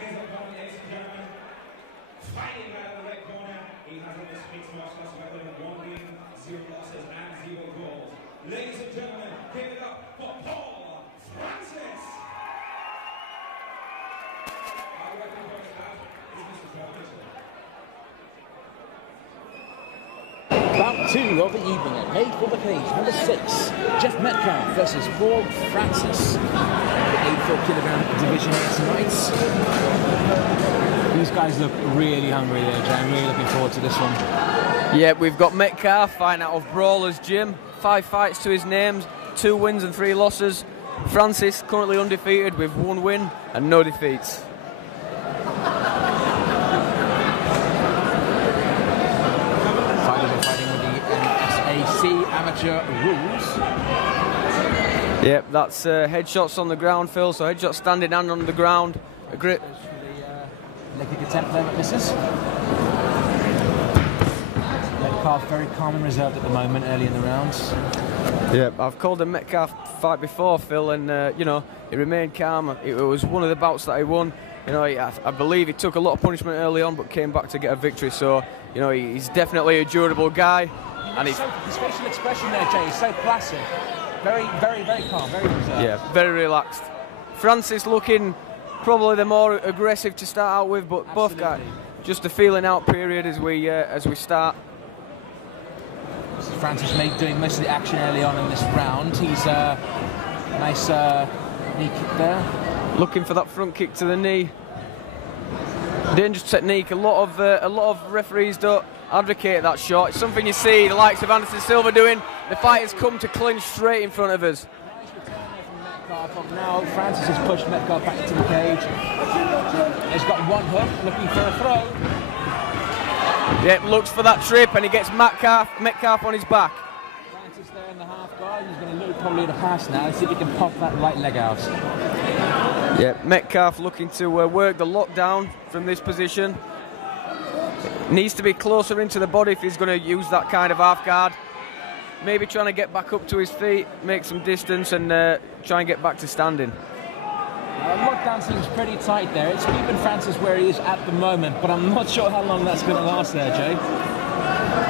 his opponent, ladies and gentlemen, fighting out of the red corner. He has on this mixed martial arts record of 1 win, 0 losses, and 0 goals. Ladies and gentlemen, give it up for Paul Francis. Our record point out is Mr. Trevor. Round 2 of the evening at made for the cage, number 6, Jeff Metcalf versus Paul Francis. The 84kg division tonight. These guys look really hungry there, Jay. I'm really looking forward to this one. Yeah, we've got Metcalf fighting out of Brawler's Gym. 5 fights to his name, 2 wins and 3 losses. Francis currently undefeated with 1 win and no defeats. Amateur rules. Yep, that's headshots on the ground, Phil. So headshots standing and on the ground. A grip. Leg kick attempt there, but misses. Metcalf very calm and reserved at the moment, early in the rounds. Yep, I've called a Metcalf fight before, Phil, and you know, he remained calm. It was one of the bouts that he won. You know, I believe he took a lot of punishment early on, but came back to get a victory. So, you know, he's definitely a durable guy. And his facial expression there, Jay, is so placid. Very, very, very calm, very reserved. Yeah, very relaxed. Francis looking probably the more aggressive to start out with, but both guys just a feeling out period as we start. Francis doing most of the action early on in this round. He's nice knee kick there. Looking for that front kick to the knee. Dangerous technique. A lot of referees don't advocate that shot. It's something you see the likes of Anderson Silva doing. The fighters come to clinch straight in front of us. Nice return there from Metcalf. Now Francis has pushed Metcalf back into the cage. He's got one hook, looking for a throw. Yeah, looks for that trip, and he gets Metcalf on his back. Francis there in the half guard. He's going to look probably at a pass now and see if he can pop that right leg out. Yeah, Metcalf looking to work the lockdown from this position. Needs to be closer into the body if he's going to use that kind of half guard. Maybe trying to get back up to his feet, make some distance, and try and get back to standing. Lockdown seems pretty tight there. It's keeping Francis where he is at the moment, but I'm not sure how long that's going to last there, Jay.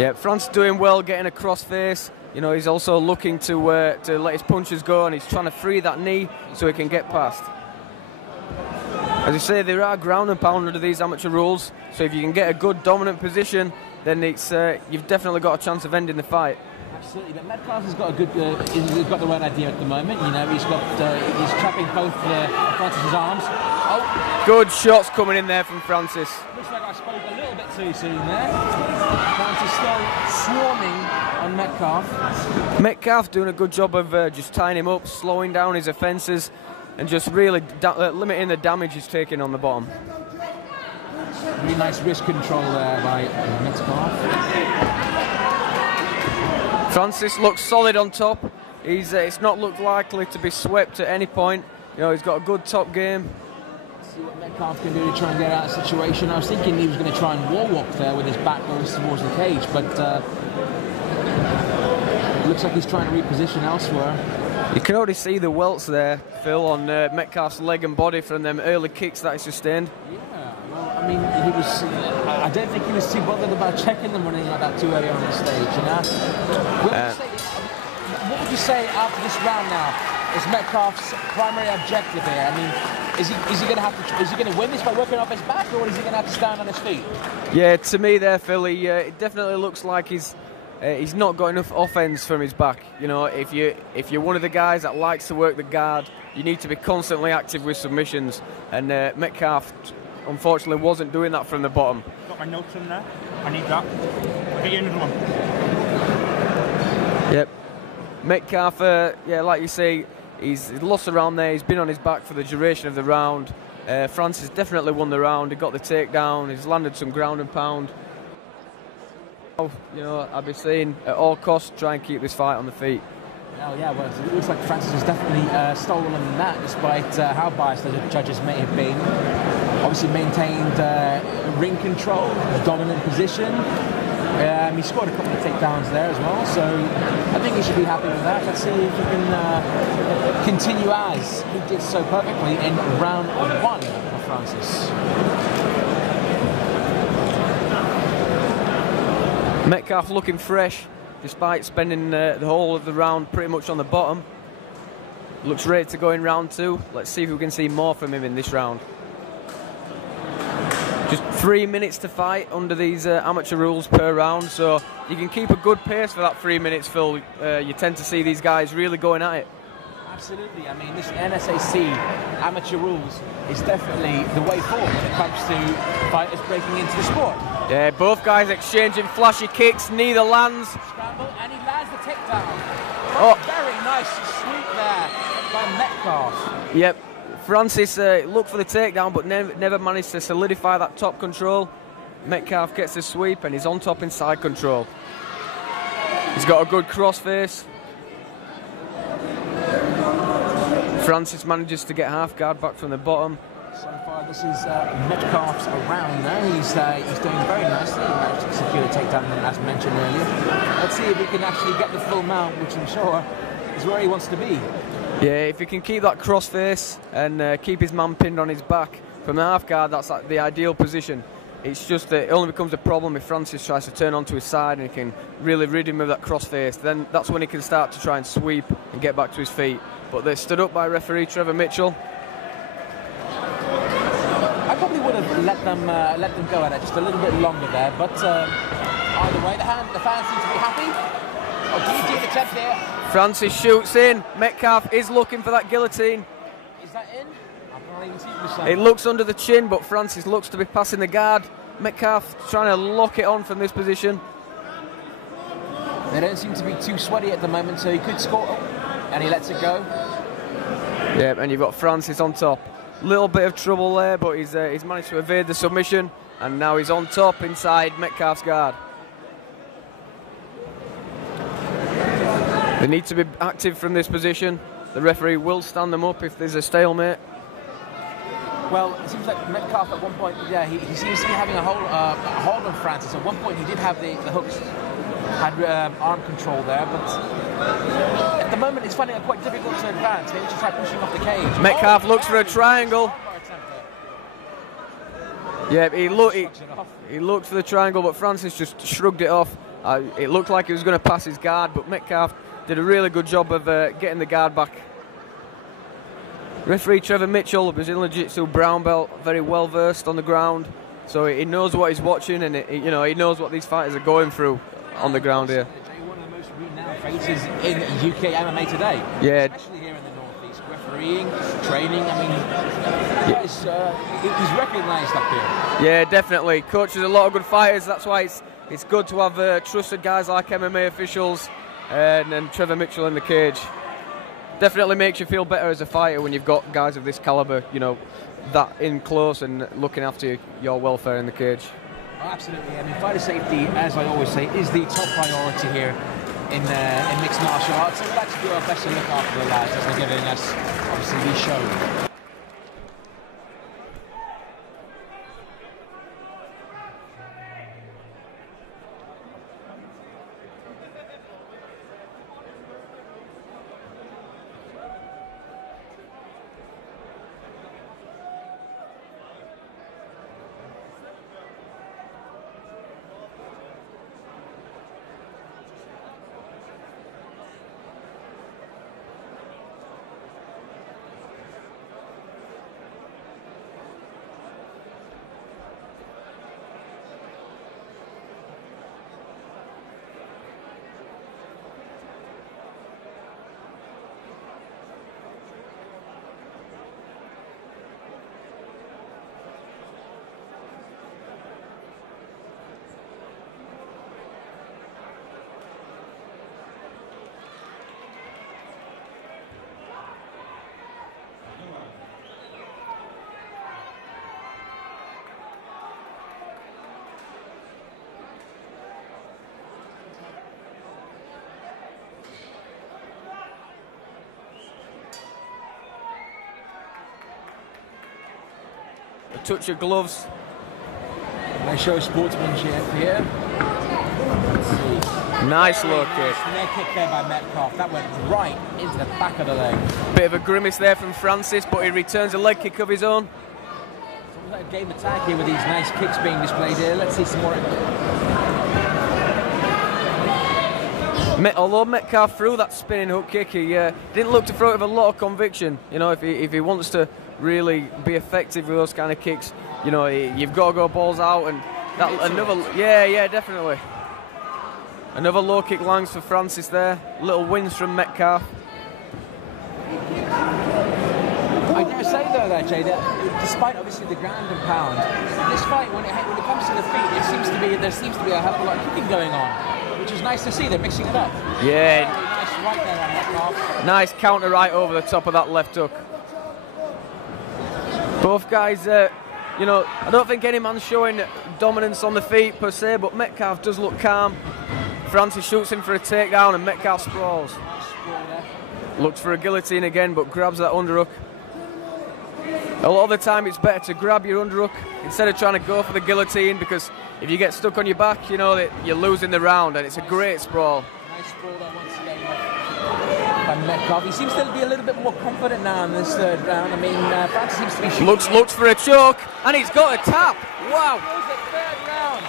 Yeah, Francis doing well, getting a cross face. You know, he's also looking to let his punches go, and he's trying to free that knee so he can get past. As you say, there are ground and pound under these amateur rules, so if you can get a good dominant position, then it's you've definitely got a chance of ending the fight. Absolutely, but Metcalf has got a good, he's got the right idea at the moment. You know, he's trapping both Francis's arms. Oh, good shots coming in there from Francis. Looks like I spoke a little bit too soon there. Francis still swarming on Metcalf. Metcalf doing a good job of just tying him up, slowing down his offences, and just really limiting the damage he's taking on the bottom. Really nice wrist control there by Metcalf. Francis looks solid on top. It's not looked likely to be swept at any point. You know, he's got a good top game. See what Metcalf can do to try and get out of the situation. I was thinking he was going to try and wall walk there with his back towards the cage, but it looks like he's trying to reposition elsewhere. You can already see the welts there, Phil, on Metcalf's leg and body from them early kicks that he sustained. Yeah, well, I mean, I don't think he was too bothered about checking them running like that too early on the stage, you know? What would you say after this round now is Metcalf's primary objective here? I mean, is he going to win this by working off his back, or is he going to have to stand on his feet? Yeah, to me there, Phil, it definitely looks like he's not got enough offense from his back. You know, if you're one of the guys that likes to work the guard, you need to be constantly active with submissions, and Metcalf unfortunately wasn't doing that from the bottom. Got my notes in there. I need that. I'll get you another one. Yep. Metcalf, yeah, like you say, he's lost around there. He's been on his back for the duration of the round. Francis definitely won the round. He got the takedown. He's landed some ground and pound. You know, I'd be saying at all costs try and keep this fight on the feet. Oh yeah, well, it looks like Francis has definitely stolen that, despite how biased the judges may have been. Obviously maintained ring control, dominant position. He scored a couple of takedowns there as well, so I think he should be happy with that. Let's see if he can continue as he did so perfectly in round 1 of Francis. Metcalf looking fresh, despite spending the whole of the round pretty much on the bottom. Looks ready to go in round 2. Let's see if we can see more from him in this round. Just 3 minutes to fight under these amateur rules per round, so you can keep a good pace for that 3 minutes, Phil. You tend to see these guys really going at it. Absolutely. I mean, this NSAC amateur rules is definitely the way forward when it comes to fighters breaking into the sport. Yeah, both guys exchanging flashy kicks, neither lands. Scramble, and he lands the takedown. Oh. Very nice sweep there by Metcalf. Yep, Francis looked for the takedown, but never managed to solidify that top control. Metcalf gets the sweep, and he's on top in side control. He's got a good crossface. Francis manages to get half guard back from the bottom. So far, this is Metcalf's round now. He's doing very nicely. He managed to secure the takedown, as mentioned earlier. Let's see if he can actually get the full mount, which I'm sure is where he wants to be. Yeah, if he can keep that crossface and keep his man pinned on his back from the half guard, that's like the ideal position. It's just that it only becomes a problem if Francis tries to turn onto his side and he can really rid him of that crossface. Then that's when he can start to try and sweep and get back to his feet. But they're stood up by referee Trevor Mitchell. I probably would have let them go at it just a little bit longer there, but either way, the fans seem to be happy. Oh, guillotine attempt here. Francis shoots in. Metcalf is looking for that guillotine. Is that in? I can't even see from the side. It looks under the chin, but Francis looks to be passing the guard. Metcalf trying to lock it on from this position. They don't seem to be too sweaty at the moment, so he could score. And he lets it go. Yeah, and you've got Francis on top. Little bit of trouble there, but he's managed to evade the submission, and now he's on top inside Metcalf's guard. They need to be active from this position. The referee will stand them up if there's a stalemate. Well, it seems like Metcalf at one point, yeah, he seems to be having a hold on Francis. At one point, he did have the hooks, had arm control there, but at the moment, he's finding it quite difficult to advance. Maybe just try pushing off the cage. Metcalf looks for a triangle. Yeah, he looked for the triangle, but Francis just shrugged it off. It looked like he was going to pass his guard, but Metcalf did a really good job of getting the guard back. Referee Trevor Mitchell, a Brazilian Jiu-Jitsu brown belt, very well versed on the ground, so he knows what he's watching, and he knows what these fighters are going through on the ground here. One of the most renowned faces in UK MMA today. Yeah, especially here in the Northeast, refereeing, training. I mean, he's recognised up here. Yeah, definitely. Coaches a lot of good fighters. That's why it's good to have trusted guys like MMA officials and Trevor Mitchell in the cage. Definitely makes you feel better as a fighter when you've got guys of this caliber, that in close and looking after your welfare in the cage. Oh, absolutely. I mean, fighter safety, as I always say, is the top priority here in mixed martial arts. So we'd like to do our best to look after the lads as they're giving us, obviously, the show. A touch of gloves. They show sportsmanship here. Let's see. Nice low kick. Leg kick there by Metcalf. That went right into the back of the leg. Bit of a grimace there from Francis, but he returns a leg kick of his own. a game attack here with these nice kicks being displayed here. Let's see some more. Although Metcalf threw that spinning hook kick, he didn't look to throw it with a lot of conviction. You know, if he wants to really be effective with those kind of kicks, you know, you've got to go balls out, and that another, yeah, definitely. Another low kick lands for Francis there. Little wins from Metcalf. I dare say though, Jay, that despite obviously the ground and pound, this fight when it comes to the feet, there seems to be a hell of a lot of kicking going on, which is nice to see. They're mixing it up. Yeah. Very nice right there on Metcalf. Nice counter right over the top of that left hook. Both guys, you know, I don't think any man's showing dominance on the feet per se, but Metcalf does look calm. Francis shoots him for a takedown and Metcalf sprawls. Nice sprawl there. Looks for a guillotine again, but grabs that underhook. A lot of the time it's better to grab your underhook instead of trying to go for the guillotine, because if you get stuck on your back, you know that you're losing the round, and it's a great sprawl. Nice sprawl there once again by Metcalf. He seems to be a little bit more confident now in this third round. I mean, Francis seems to be shooting. Looks for a choke, and he's got a tap. Wow. Third round.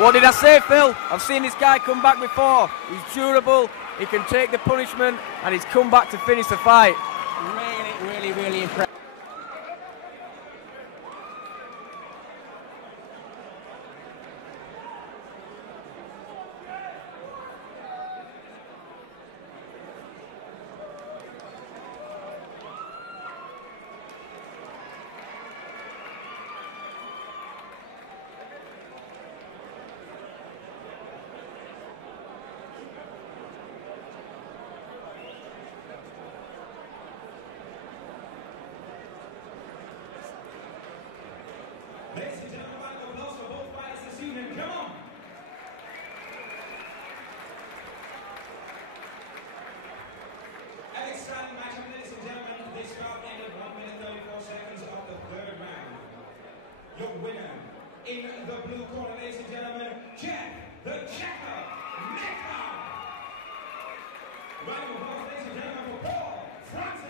What did I say, Phil? I've seen this guy come back before. He's durable, he can take the punishment, and he's come back to finish the fight. Really impressive. Ladies and gentlemen, round of applause for both fighters this evening. Come on! An exciting matchup, ladies and gentlemen. This bout ended 1 minute 34 seconds of the third round. Your winner in the blue corner, ladies and gentlemen, Jack the Checker Metcalf. Round of applause, ladies and gentlemen, for Paul Francis.